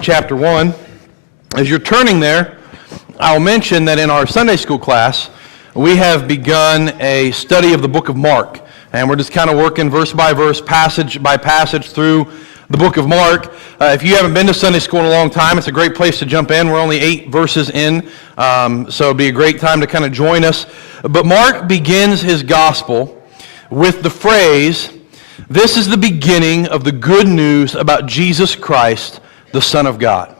Chapter 1. As you're turning there, I'll mention that in our Sunday school class, we have begun a study of the book of Mark. And we're just kind of working verse by verse, passage by passage through the book of Mark. If you haven't been to Sunday school in a long time, it's a great place to jump in. We're only 8 verses in, so it'll be a great time to kind of join us. But Mark begins his gospel with the phrase, "This is the beginning of the good news about Jesus Christ, the Son of God."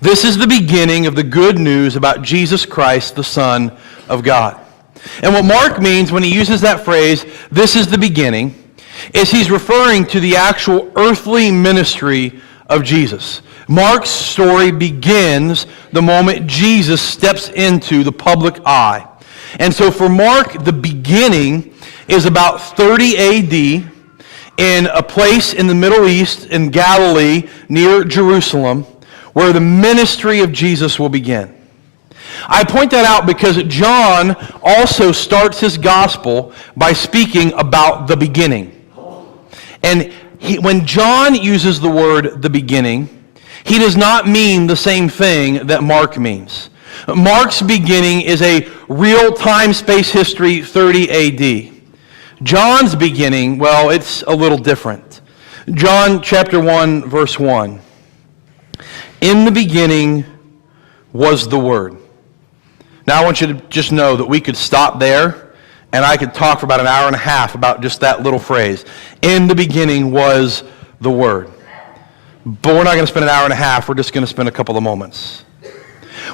This is the beginning of the good news about Jesus Christ, the Son of God. And what Mark means when he uses that phrase, "this is the beginning," is he's referring to the actual earthly ministry of Jesus. Mark's story begins the moment Jesus steps into the public eye. And so for Mark, the beginning is about 30 AD in a place in the Middle East, in Galilee, near Jerusalem, where the ministry of Jesus will begin. I point that out because John also starts his gospel by speaking about the beginning. And when John uses the word the beginning, he does not mean the same thing that Mark means. Mark's beginning is a real time, space, history, 30 AD. John's beginning, well, it's a little different. John chapter 1, verse 1. "In the beginning was the Word." Now I want you to just know that we could stop there and I could talk for about an hour and a half about just that little phrase. In the beginning was the Word. But we're not going to spend an hour and a half, we're just going to spend a couple of moments.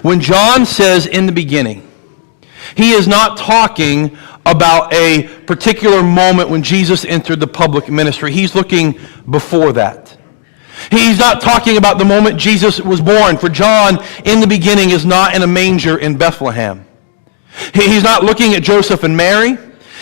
When John says in the beginning, he is not talking about a particular moment when Jesus entered the public ministry. He's looking before that. He's not talking about the moment Jesus was born. For John, in the beginning is not in a manger in Bethlehem. He's not looking at Joseph and Mary.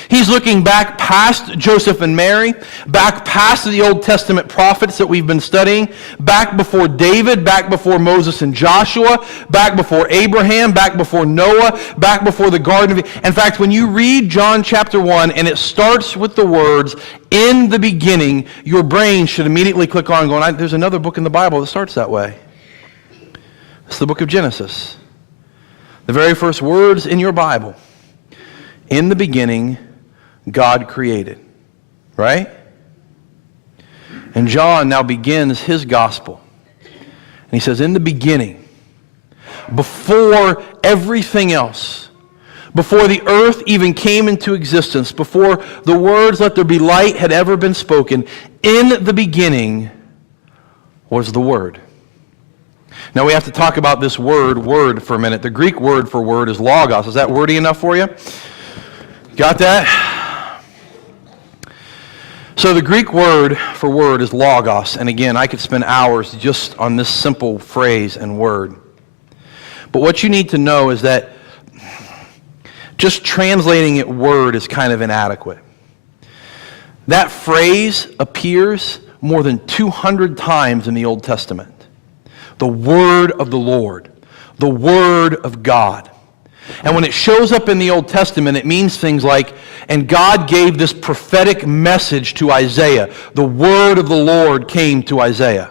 He's looking back past Joseph and Mary, back past the Old Testament prophets that we've been studying, back before David, back before Moses and Joshua, back before Abraham, back before Noah, back before the Garden of Eden. In fact, when you read John chapter 1 and it starts with the words, "in the beginning," your brain should immediately click on going, there's another book in the Bible that starts that way. It's the book of Genesis. The very first words in your Bible. In the beginning, God created, right? And John now begins his gospel. And he says, in the beginning, before everything else, before the earth even came into existence, before the words, "let there be light," had ever been spoken, in the beginning was the Word. Now we have to talk about this word for a minute. The Greek word for word is logos. Is that wordy enough for you? Got that? So the Greek word for word is logos. And again, I could spend hours just on this simple phrase and word. But what you need to know is that just translating it word is kind of inadequate. That phrase appears more than 200 times in the Old Testament. The word of the Lord, the word of God. And when it shows up in the Old Testament, it means things like, and God gave this prophetic message to Isaiah. The word of the Lord came to Isaiah.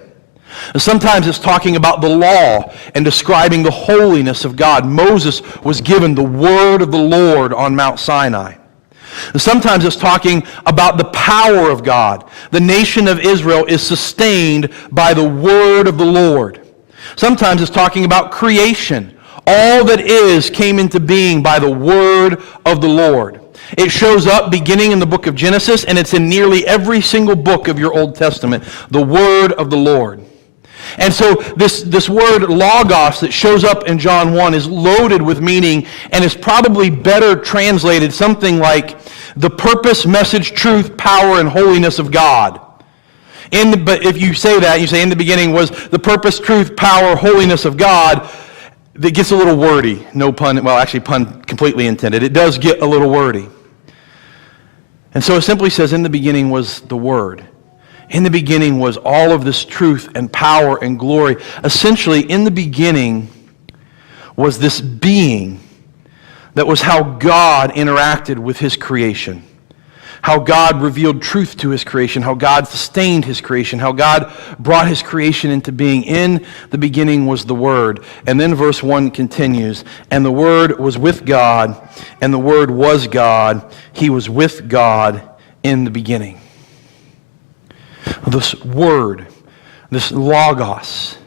And sometimes it's talking about the law and describing the holiness of God. Moses was given the word of the Lord on Mount Sinai. And sometimes it's talking about the power of God. The nation of Israel is sustained by the word of the Lord. Sometimes it's talking about creation. All that is came into being by the word of the Lord. It shows up beginning in the book of Genesis, and it's in nearly every single book of your Old Testament, the word of the Lord. And so this word logos that shows up in John 1 is loaded with meaning and is probably better translated something like the purpose, message, truth, power, and holiness of God. But if you say that, you say in the beginning was the purpose, truth, power, holiness of God, that gets a little wordy. No pun, well actually pun completely intended. It does get a little wordy. And so it simply says in the beginning was the Word. In the beginning was all of this truth and power and glory. Essentially, in the beginning was this being that was how God interacted with his creation. how God revealed truth to his creation, how God sustained his creation, how God brought his creation into being. In the beginning was the Word. And then verse 1 continues, and the Word was with God, and the Word was God. He was with God in the beginning. This Word, this Logos,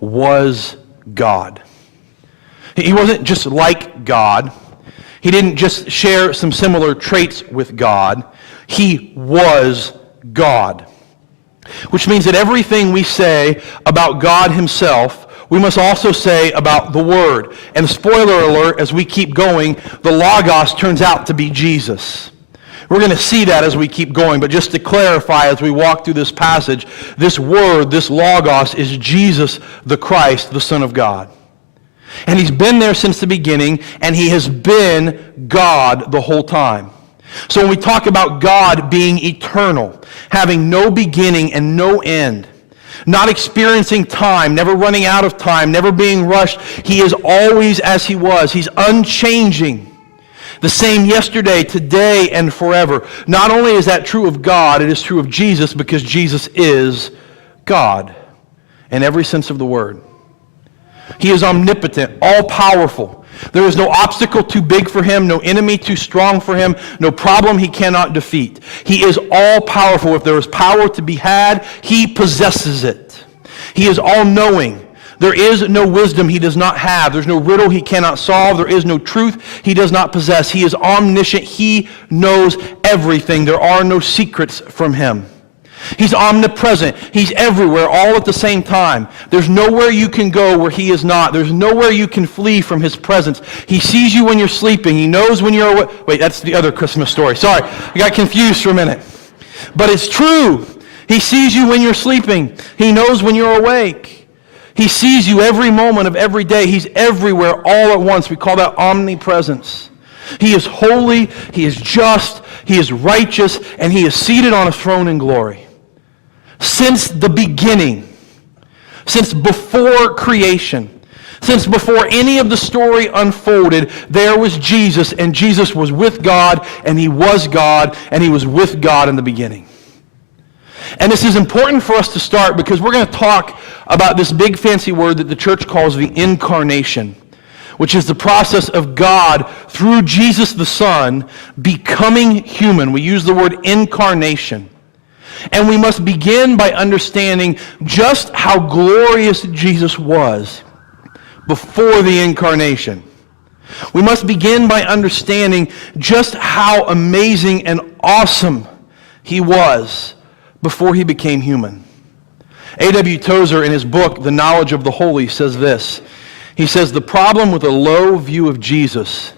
was God. He wasn't just like God. He didn't just share some similar traits with God. He was God. Which means that everything we say about God himself, we must also say about the Word. And spoiler alert, as we keep going, the Logos turns out to be Jesus. We're going to see that as we keep going, but just to clarify as we walk through this passage, this Word, this Logos, is Jesus the Christ, the Son of God. And he's been there since the beginning, and he has been God the whole time. So when we talk about God being eternal, having no beginning and no end, not experiencing time, never running out of time, never being rushed, he is always as he was. He's unchanging. The same yesterday, today, and forever. Not only is that true of God, it is true of Jesus because Jesus is God in every sense of the word. He is omnipotent, all-powerful. There is no obstacle too big for him, no enemy too strong for him, no problem he cannot defeat. He is all-powerful. If there is power to be had, he possesses it. He is all-knowing. There is no wisdom he does not have. There's no riddle he cannot solve. There is no truth he does not possess. He is omniscient. He knows everything. There are no secrets from him. He's omnipresent. He's everywhere, all at the same time. There's nowhere you can go where he is not. There's nowhere you can flee from his presence. He sees you when you're sleeping. He knows when you're awake. Wait, that's the other Christmas story. Sorry, I got confused for a minute. But it's true. He sees you when you're sleeping. He knows when you're awake. He sees you every moment of every day. He's everywhere all at once. We call that omnipresence. He is holy. He is just. He is righteous. And he is seated on a throne in glory. Since the beginning, since before creation, since before any of the story unfolded, there was Jesus, and Jesus was with God, and he was God, and he was with God in the beginning. And this is important for us to start because we're going to talk about this big fancy word that the church calls the incarnation, which is the process of God through Jesus the Son becoming human. We use the word incarnation. And we must begin by understanding just how glorious Jesus was before the incarnation. We must begin by understanding just how amazing and awesome he was before he became human. A.W. Tozer, in his book, The Knowledge of the Holy, says this. He says, the problem with a low view of Jesus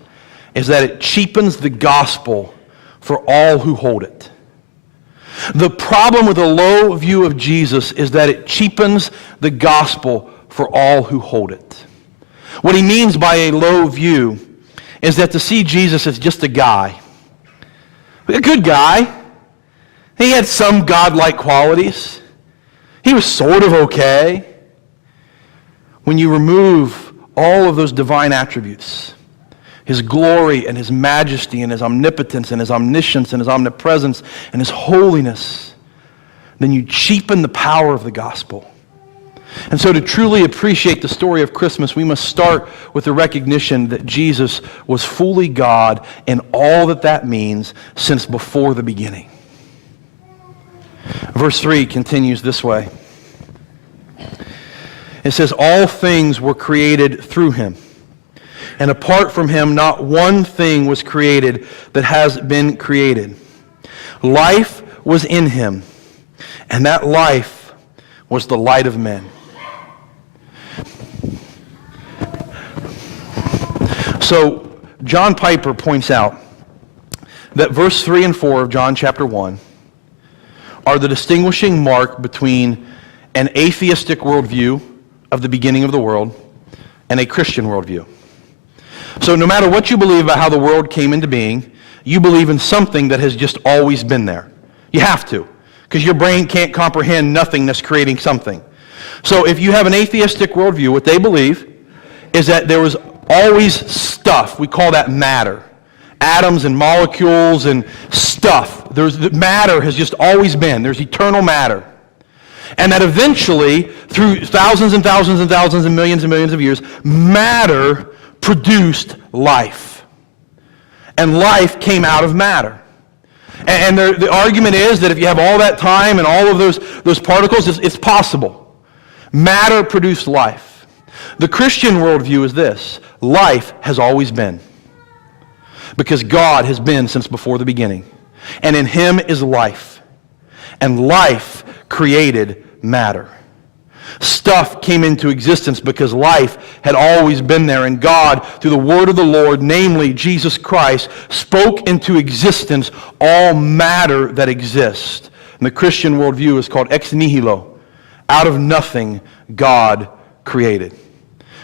is that it cheapens the gospel for all who hold it. The problem with a low view of Jesus is that it cheapens the gospel for all who hold it. What he means by a low view is that to see Jesus as just a guy, a good guy, he had some godlike qualities. He was sort of okay. When you remove all of those divine attributes, his glory and his majesty and his omnipotence and his omniscience and his omnipresence and his holiness, then you cheapen the power of the gospel. And so to truly appreciate the story of Christmas, we must start with the recognition that Jesus was fully God in all that that means since before the beginning. Verse 3 continues this way. It says, all things were created through him. And apart from him, not one thing was created that has been created. Life was in him, and that life was the light of men. So, John Piper points out that verse 3 and 4 of John chapter 1 are the distinguishing mark between an atheistic worldview of the beginning of the world and a Christian worldview. So no matter what you believe about how the world came into being, you believe in something that has just always been there. You have to, because your brain can't comprehend nothingness creating something. So if you have an atheistic worldview, what they believe is that there was always stuff, we call that matter, atoms and molecules and stuff. Matter has just always been. There's eternal matter. And that eventually, through thousands and thousands and thousands and millions of years, matter produced life. And life came out of matter. And the argument is that if you have all that time and all of those particles, it's possible. Matter produced life. The Christian worldview is this: life has always been. Because God has been since before the beginning. And in Him is life. And life created matter. Stuff came into existence because life had always been there, and God, through the word of the Lord, namely Jesus Christ, spoke into existence all matter that exists. And the Christian worldview is called ex nihilo. Out of nothing, God created.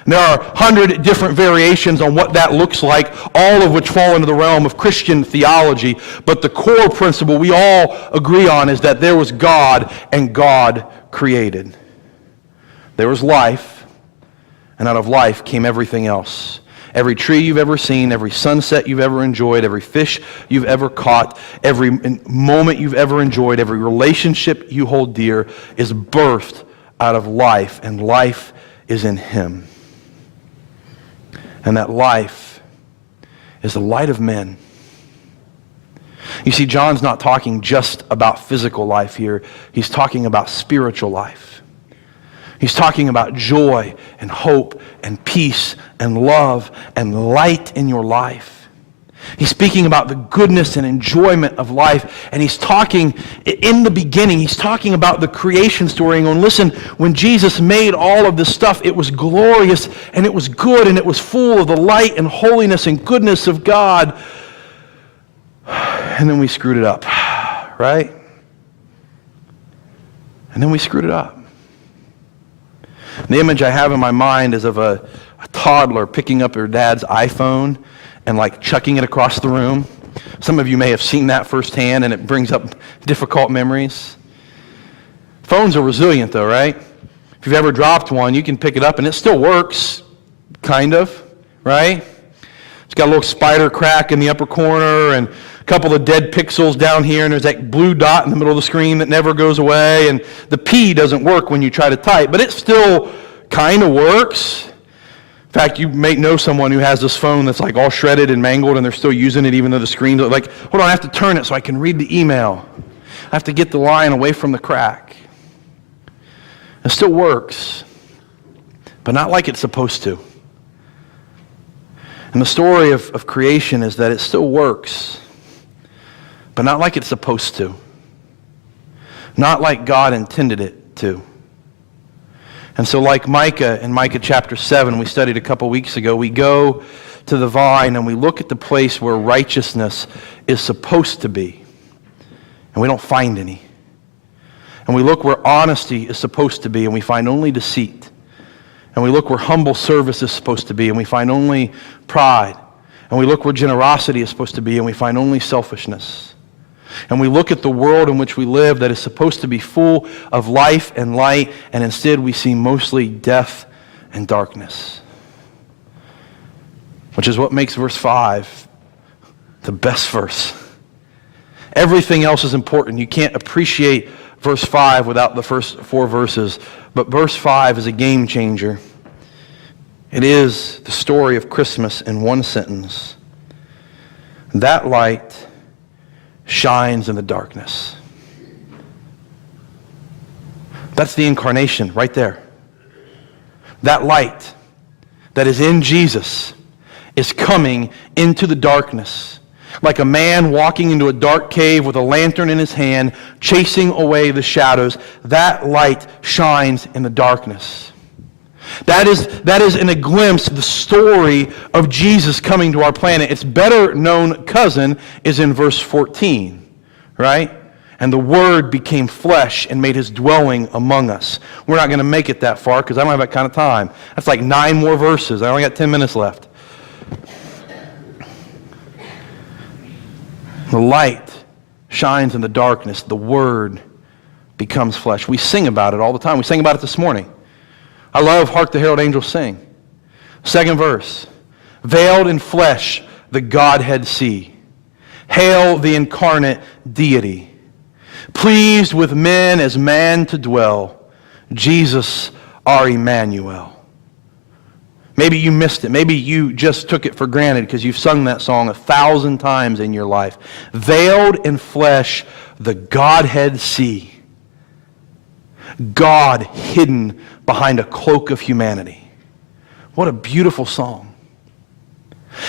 And there are 100 different variations on what that looks like, all of which fall into the realm of Christian theology. But the core principle we all agree on is that there was God, and God created. There was life, and out of life came everything else. Every tree you've ever seen, every sunset you've ever enjoyed, every fish you've ever caught, every moment you've ever enjoyed, every relationship you hold dear is birthed out of life, and life is in Him. And that life is the light of men. You see, John's not talking just about physical life here. He's talking about spiritual life. He's talking about joy and hope and peace and love and light in your life. He's speaking about the goodness and enjoyment of life. And he's talking, in the beginning, he's talking about the creation story. And going, listen, when Jesus made all of this stuff, it was glorious and it was good and it was full of the light and holiness and goodness of God. And then we screwed it up, right? And then we screwed it up. The image I have in my mind is of a toddler picking up her dad's iPhone and like chucking it across the room. Some of you may have seen that firsthand, and it brings up difficult memories. Phones are resilient though, right? If you've ever dropped one, you can pick it up and it still works, kind of, right? It's got a little spider crack in the upper corner and a couple of dead pixels down here, and there's that blue dot in the middle of the screen that never goes away, and the P doesn't work when you try to type, but it still kind of works. In fact, you may know someone who has this phone that's like all shredded and mangled, and they're still using it even though the screen's like, hold on, I have to turn it so I can read the email. I have to get the line away from the crack. It still works, but not like it's supposed to. And the story of creation is that it still works, but not like it's supposed to. Not like God intended it to. And so like Micah, in Micah chapter 7, we studied a couple weeks ago, we go to the vine and we look at the place where righteousness is supposed to be. And we don't find any. And we look where honesty is supposed to be, and we find only deceit. And we look where humble service is supposed to be, and we find only pride. And we look where generosity is supposed to be, and we find only selfishness. And we look at the world in which we live that is supposed to be full of life and light, and instead we see mostly death and darkness. Which is what makes verse 5 the best verse. Everything else is important. You can't appreciate verse 5 without the first 4 verses. But verse 5 is a game changer. It is the story of Christmas in one sentence. That light shines in the darkness. That's the incarnation right there. That light that is in Jesus is coming into the darkness. Like a man walking into a dark cave with a lantern in his hand, chasing away the shadows. That light shines in the darkness. That is in a glimpse the story of Jesus coming to our planet. Its better known cousin is in verse 14, right? And the Word became flesh and made His dwelling among us. We're not going to make it that far because I don't have that kind of time. That's like 9 more verses. I only got 10 minutes left. The light shines in the darkness. The Word becomes flesh. We sing about it all the time. We sang about it this morning. I love Hark the Herald Angels Sing. 2nd verse. Veiled in flesh, the Godhead see. Hail the incarnate deity. Pleased with men as man to dwell, Jesus our Emmanuel. Maybe you missed it. Maybe you just took it for granted because you've sung that song 1,000 times in your life. Veiled in flesh, the Godhead see. God hidden behind a cloak of humanity. What a beautiful song.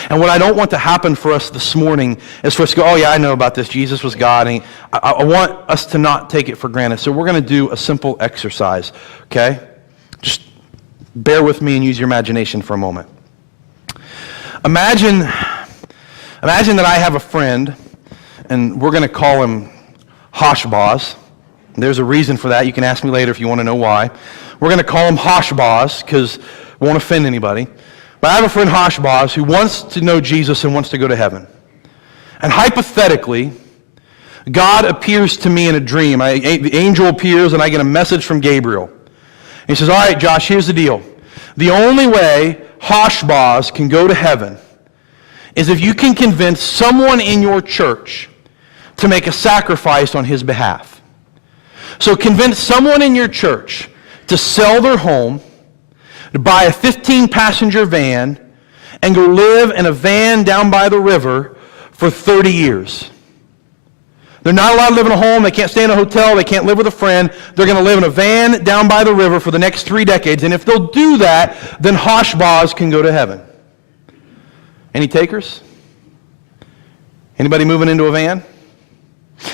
And what I don't want to happen for us this morning is for us to go, oh yeah, I know about this. Jesus was God. And I want us to not take it for granted. So we're going to do a simple exercise, okay? Just bear with me and use your imagination for a moment. Imagine that I have a friend, and we're going to call him Hashbaz. There's a reason for that. You can ask me later if you want to know why. We're going to call him Hashbaz because we won't offend anybody. But I have a friend, Hashbaz, who wants to know Jesus and wants to go to heaven. And hypothetically, God appears to me in a dream. The angel appears and I get a message from Gabriel. He says, all right, Josh, here's the deal. The only way Hashbaz can go to heaven is if you can convince someone in your church to make a sacrifice on his behalf. So convince someone in your church to sell their home, to buy a 15-passenger van, and go live in a van down by the river for 30 years. They're not allowed to live in a home. They can't stay in a hotel. They can't live with a friend. They're going to live in a van down by the river for the next 3 decades. And if they'll do that, then Hashbaz can go to heaven. Any takers? Anybody moving into a van?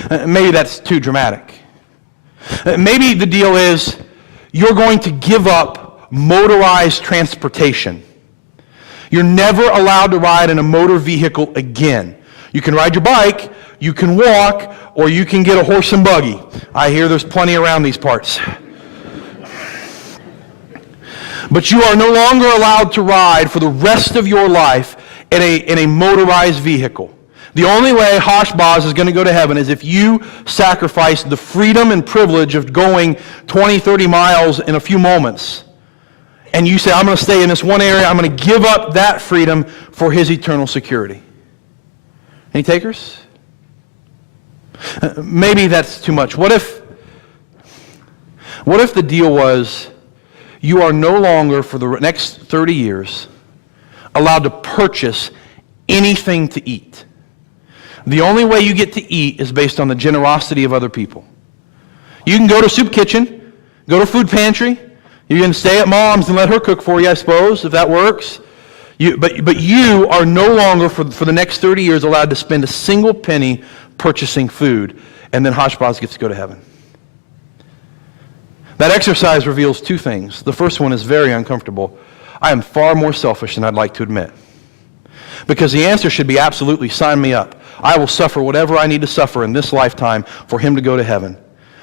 Maybe that's too dramatic. Maybe the deal is you're going to give up motorized transportation. You're never allowed to ride in a motor vehicle again. You can ride your bike, you can walk, or you can get a horse and buggy. I hear there's plenty around these parts. But you are no longer allowed to ride for the rest of your life in a motorized vehicle. The only way Hashbaz is going to go to heaven is if you sacrifice the freedom and privilege of going 20, 30 miles in a few moments. And you say, I'm going to stay in this one area, I'm going to give up that freedom for his eternal security. Any takers? Maybe that's too much. What if the deal was you are no longer, for the next 30 years, allowed to purchase anything to eat? The only way you get to eat is based on the generosity of other people. You can go to soup kitchen, go to food pantry, you can stay at mom's and let her cook for you, I suppose, if that works. But you are no longer, for the next 30 years, allowed to spend a single penny purchasing food, and then Hashbaz gets to go to heaven. That exercise reveals two things. The first one is very uncomfortable. I am far more selfish than I'd like to admit. Because the answer should be absolutely, sign me up. I will suffer whatever I need to suffer in this lifetime for him to go to heaven.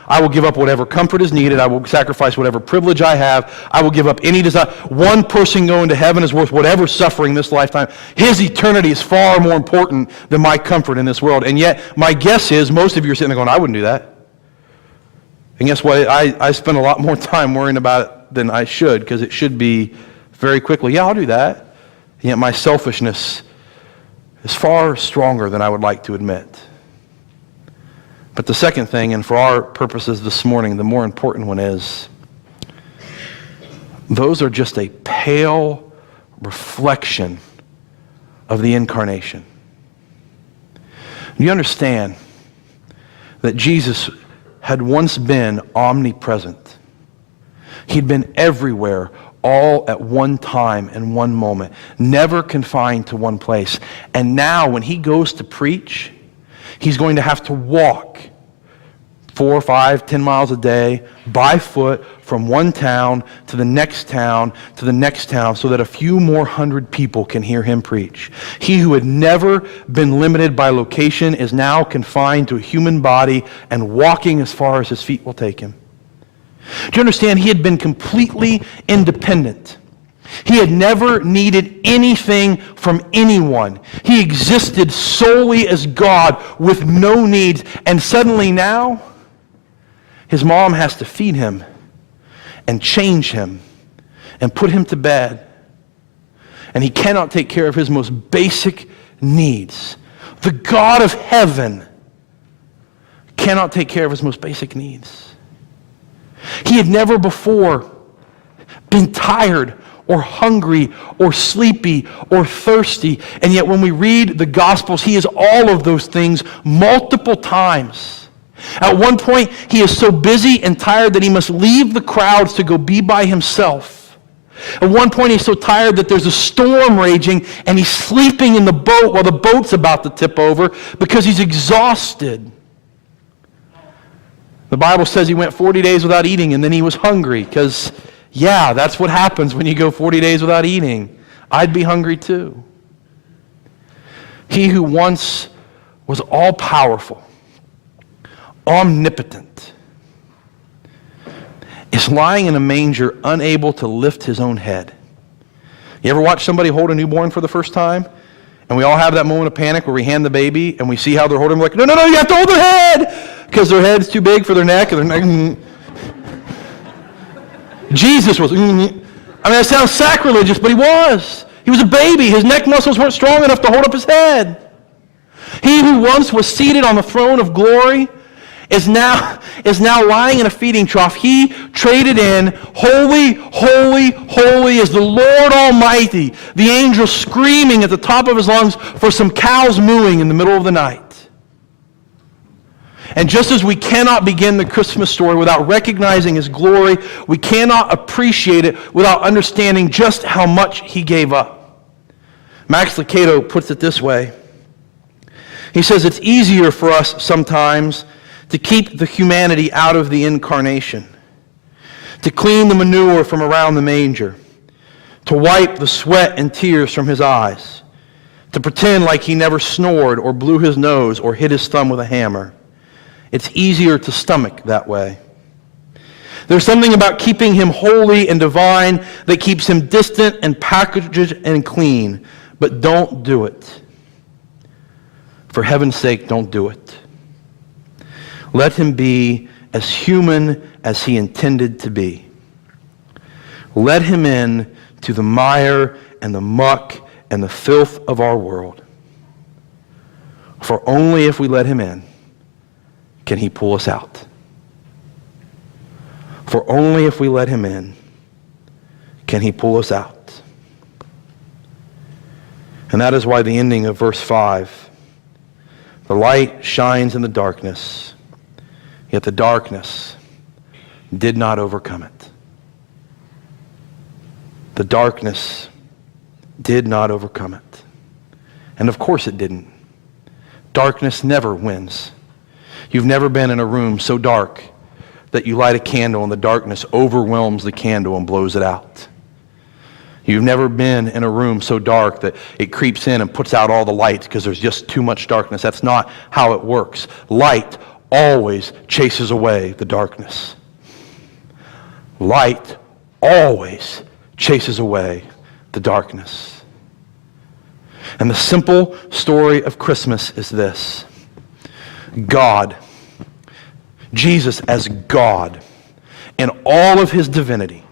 I will give up whatever comfort is needed. I will sacrifice whatever privilege I have. I will give up any desire. One person going to heaven is worth whatever suffering this lifetime. His eternity is far more important than my comfort in this world. And yet, my guess is most of you are sitting there going, I wouldn't do that. And guess what? I spend a lot more time worrying about it than I should, because it should be very quickly, yeah, I'll do that. And yet my selfishness is far stronger than I would like to admit. But the second thing, and for our purposes this morning, the more important one is, those are just a pale reflection of the incarnation. Do you understand that Jesus had once been omnipresent? He'd been everywhere, all at one time and one moment, never confined to one place. And now when he goes to preach, he's going to have to walk 4, 5, 10 miles a day by foot from one town to the next town to the next town so that a few more hundred people can hear him preach. He who had never been limited by location is now confined to a human body and walking as far as his feet will take him. Do you understand? He had been completely independent. He had never needed anything from anyone. He existed solely as God with no needs. And suddenly now, his mom has to feed him and change him and put him to bed. And he cannot take care of his most basic needs. The God of heaven cannot take care of his most basic needs. He had never before been tired or hungry or sleepy or thirsty. And yet when we read the Gospels, he is all of those things multiple times. At one point, he is so busy and tired that he must leave the crowds to go be by himself. At one point, he's so tired that there's a storm raging and he's sleeping in the boat while the boat's about to tip over because he's exhausted. The Bible says he went 40 days without eating and then he was hungry because, yeah, that's what happens when you go 40 days without eating. I'd be hungry too. He who once was all-powerful, omnipotent, is lying in a manger unable to lift his own head. You ever watch somebody hold a newborn for the first time? And we all have that moment of panic where we hand the baby and we see how they're holding him, like, no, you have to hold their head! Because their head's too big for their neck. And their neck. Jesus was, I mean, that sounds sacrilegious, but he was. He was a baby. His neck muscles weren't strong enough to hold up his head. He who once was seated on the throne of glory is now lying in a feeding trough. He traded in, holy, holy, holy is the Lord Almighty, the angel screaming at the top of his lungs for some cows mooing in the middle of the night. And just as we cannot begin the Christmas story without recognizing his glory, we cannot appreciate it without understanding just how much he gave up. Max Lucado puts it this way. He says it's easier for us sometimes to keep the humanity out of the incarnation, to clean the manure from around the manger, to wipe the sweat and tears from his eyes, to pretend like he never snored or blew his nose or hit his thumb with a hammer. It's easier to stomach that way. There's something about keeping him holy and divine that keeps him distant and packaged and clean. But don't do it. For heaven's sake, don't do it. Let him be as human as he intended to be. Let him in to the mire and the muck and the filth of our world. For only if we let him in can he pull us out. For only if we let him in can he pull us out. And that is why the ending of verse 5, the light shines in the darkness, yet the darkness did not overcome it. The darkness did not overcome it. And of course it didn't. Darkness never wins. You've never been in a room so dark that you light a candle and the darkness overwhelms the candle and blows it out. You've never been in a room so dark that it creeps in and puts out all the lights because there's just too much darkness. That's not how it works. Light always chases away the darkness. Light always chases away the darkness. And the simple story of Christmas is this. God, Jesus as God, in all of his divinity,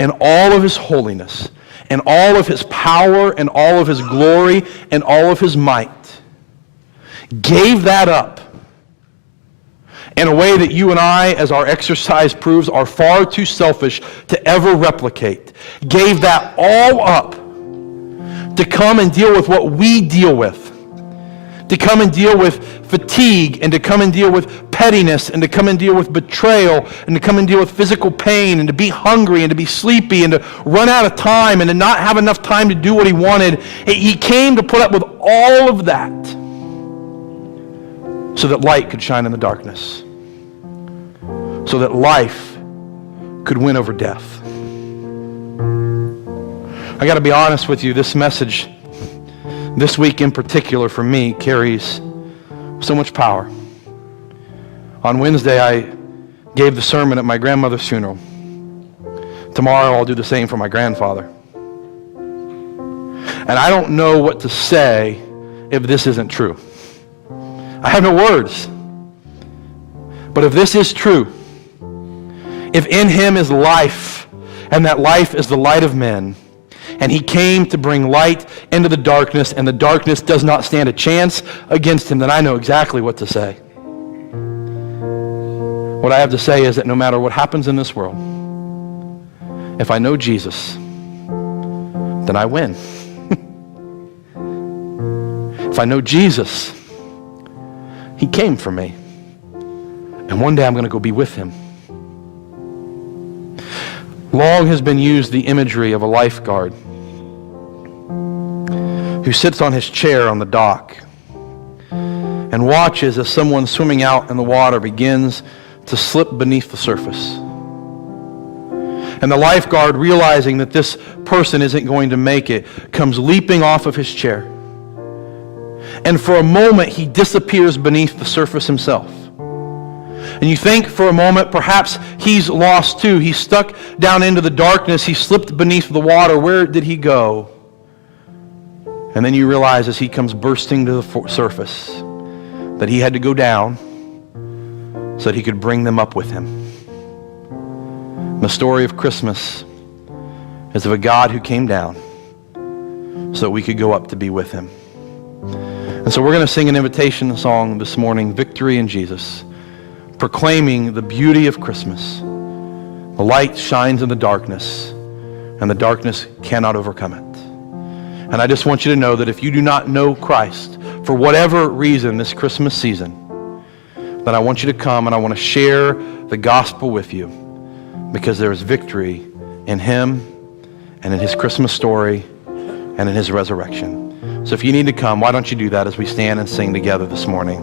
in all of his holiness, in all of his power, and all of his glory, and all of his might, gave that up in a way that you and I, as our exercise proves, are far too selfish to ever replicate. Gave that all up to come and deal with what we deal with. To come and deal with fatigue, and to come and deal with pettiness, and to come and deal with betrayal, and to come and deal with physical pain, and to be hungry, and to be sleepy, and to run out of time, and to not have enough time to do what he wanted. He came to put up with all of that so that light could shine in the darkness, so that life could win over death. I got to be honest with you, this message this week in particular for me carries so much power. On Wednesday, I gave the sermon at my grandmother's funeral. Tomorrow, I'll do the same for my grandfather. And I don't know what to say if this isn't true. I have no words. But if this is true, if in him is life, and that life is the light of men, and he came to bring light into the darkness, and the darkness does not stand a chance against him, then I know exactly what to say. What I have to say is that no matter what happens in this world, if I know Jesus, then I win. If I know Jesus, he came for me, and one day I'm going to go be with him. Long has been used the imagery of a lifeguard who sits on his chair on the dock and watches as someone swimming out in the water begins to slip beneath the surface. And the lifeguard, realizing that this person isn't going to make it, comes leaping off of his chair. And for a moment, he disappears beneath the surface himself. And you think for a moment, perhaps he's lost too. He's stuck down into the darkness. He slipped beneath the water. Where did he go? And then you realize as he comes bursting to the surface that he had to go down so that he could bring them up with him. The story of Christmas is of a God who came down so that we could go up to be with him. And so we're going to sing an invitation song this morning, Victory in Jesus, proclaiming the beauty of Christmas. The light shines in the darkness, and the darkness cannot overcome it. And I just want you to know that if you do not know Christ, for whatever reason this Christmas season, then I want you to come and I want to share the gospel with you, because there is victory in him and in his Christmas story and in his resurrection. So if you need to come, why don't you do that as we stand and sing together this morning?